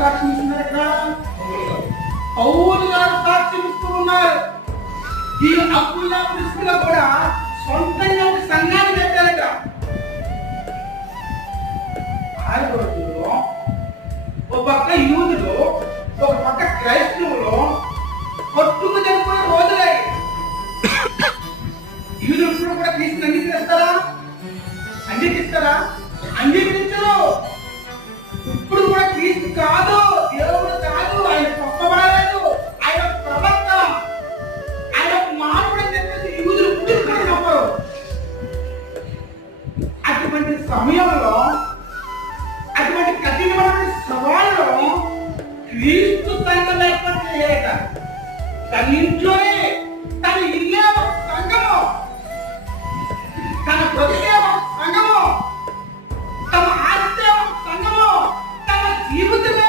సాక్ష్యం ఇస్తున్నారు ఇక్కడ? పౌలు గారు సాక్ష్యం ఇస్తూ ఉన్నారు. ఈ అప్పుల్లా ప్రిస్కిల్లా కూడా సొంతంగా ఒక సంఘాన్ని కట్టారట. ఆ రోజుల్లో ఒక పక్క యూదులు, ఒక పక్క క్రైస్తవులు కొట్టుకు చనిపోయే రోజులై. యూదులు ఇప్పుడు కూడా క్రీస్తుని అంగీకరిస్తారా? అంగీకరిస్తారా? అంగీకరించరు. ఇప్పుడు కూడా క్రీస్తు కాదు, దేవుడు కాదు, ఆయన గొప్పవాడు, ఆయన ప్రవక్త, ఆయన మానవుడు అని చెప్పేసి యూదులు ఇప్పుడు కూడా నమ్మరు. అటువంటి సమయంలో, అటువంటి కఠినమైన సవాళ్ళలో క్రీస్తు సంఘం ఏర్పాటు చేయలేక తన ఇంట్లోనే, తన ఇల్లే